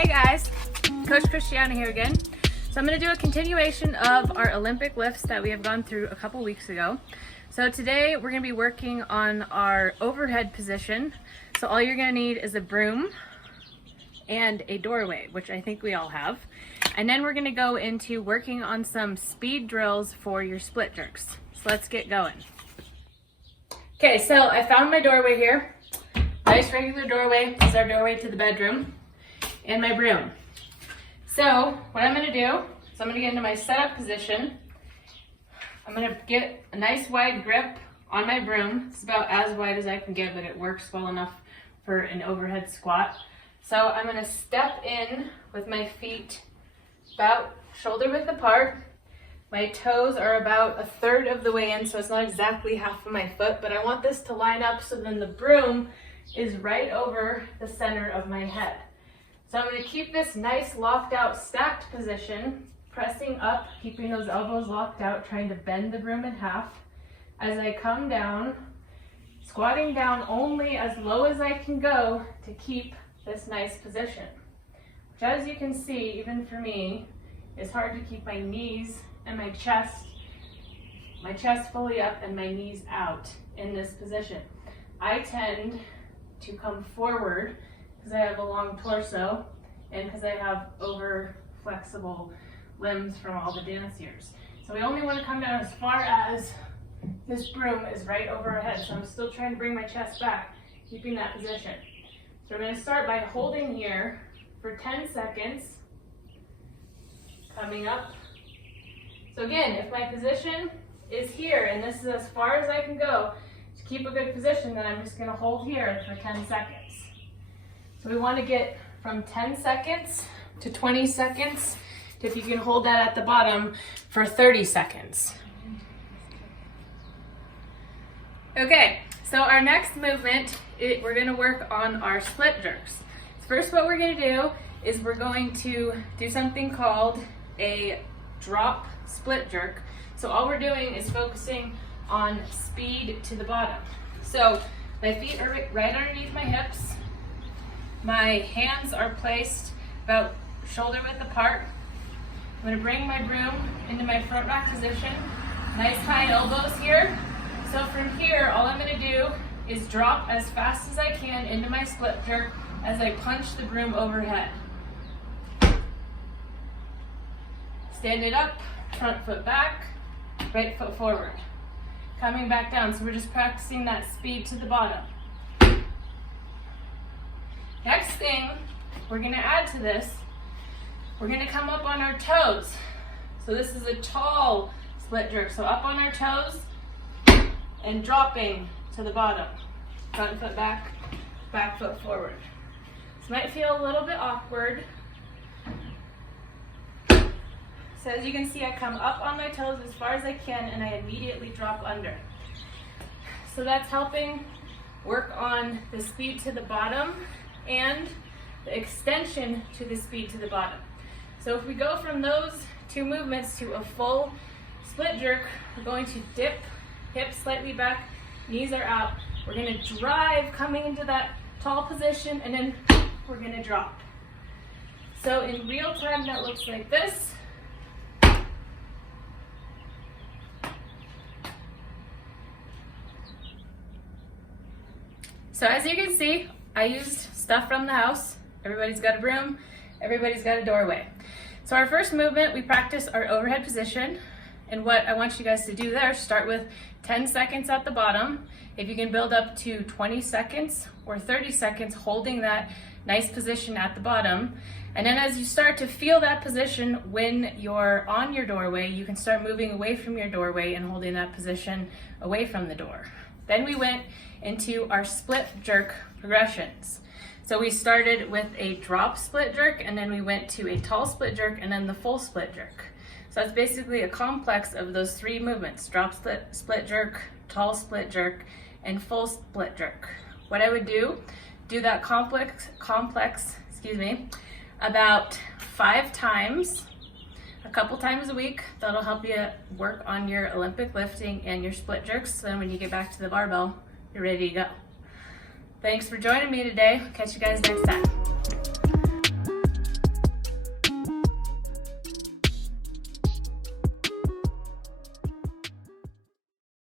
Hey guys, Coach Christianna here again. So I'm going to do a continuation of our Olympic lifts that we have gone through a couple weeks ago. So today we're going to be working on our overhead position. So all you're going to need is a broom and a doorway, which I think we all have. And then we're going to go into working on some speed drills for your split jerks. So let's get going. Okay, so I found my doorway here. Nice regular doorway. This is our doorway to the bedroom. And my broom. So what I'm going to do is I'm going to get into my setup position. I'm going to get a nice wide grip on my broom. It's about as wide as I can get, but it works well enough for an overhead squat. So I'm going to step in with my feet about shoulder width apart. My toes are about a third of the way in, so it's not exactly half of my foot, but I want this to line up so then the broom is right over the center of my head. So I'm going to keep this nice locked out stacked position, pressing up, keeping those elbows locked out, trying to bend the broom in half. As I come down, squatting down only as low as I can go to keep this nice position. Which, as you can see, even for me, is hard to keep my knees and my chest fully up and my knees out in this position. I tend to come forward because I have a long torso and because I have over flexible limbs from all the dance years. So we only want to come down as far as this broom is right over our head. So I'm still trying to bring my chest back, keeping that position. So we're going to start by holding here for 10 seconds, coming up. So again, if my position is here and this is as far as I can go to keep a good position, then I'm just going to hold here for 10 seconds. So we want to get from 10 seconds to 20 seconds, to if you can hold that at the bottom for 30 seconds. Okay, so our next movement, we're going to work on our split jerks. First, what we're going to do is we're going to do something called a drop split jerk. So all we're doing is focusing on speed to the bottom. So my feet are right underneath my hips. My hands are placed about shoulder width apart. I'm going to bring my broom into my front rack position. Nice high elbows here. So from here, all I'm going to do is drop as fast as I can into my split jerk as I punch the broom overhead. Stand it up, front foot back, right foot forward. Coming back down, so we're just practicing that speed to the bottom. Next thing we're going to add to this, we're going to come up on our toes. So this is a tall split jerk. So up on our toes and dropping to the bottom. Front foot back, back foot forward. This might feel a little bit awkward. So as you can see, I come up on my toes as far as I can and I immediately drop under. So that's helping work on the speed to the bottom and the extension to the speed to the bottom. So if we go from those two movements to a full split jerk, we're going to dip, hips slightly back, knees are out. We're going to drive coming into that tall position and then we're going to drop. So in real time that looks like this. So as you can see, I used stuff from the house. Everybody's got a broom, everybody's got a doorway. So our first movement, we practice our overhead position. And what I want you guys to do there, start with 10 seconds at the bottom. If you can build up to 20 seconds or 30 seconds holding that nice position at the bottom. And then as you start to feel that position when you're on your doorway, you can start moving away from your doorway and holding that position away from the door. Then we went into our split jerk progressions. So we started with a drop split jerk and then we went to a tall split jerk and then the full split jerk. So it's basically a complex of those three movements: drop split jerk, tall split jerk, and full split jerk. What I would do that complex, about 5 times, a couple times a week. That'll help you work on your Olympic lifting and your split jerks. So then when you get back to the barbell, you're ready to go. Thanks for joining me today. Catch you guys next time.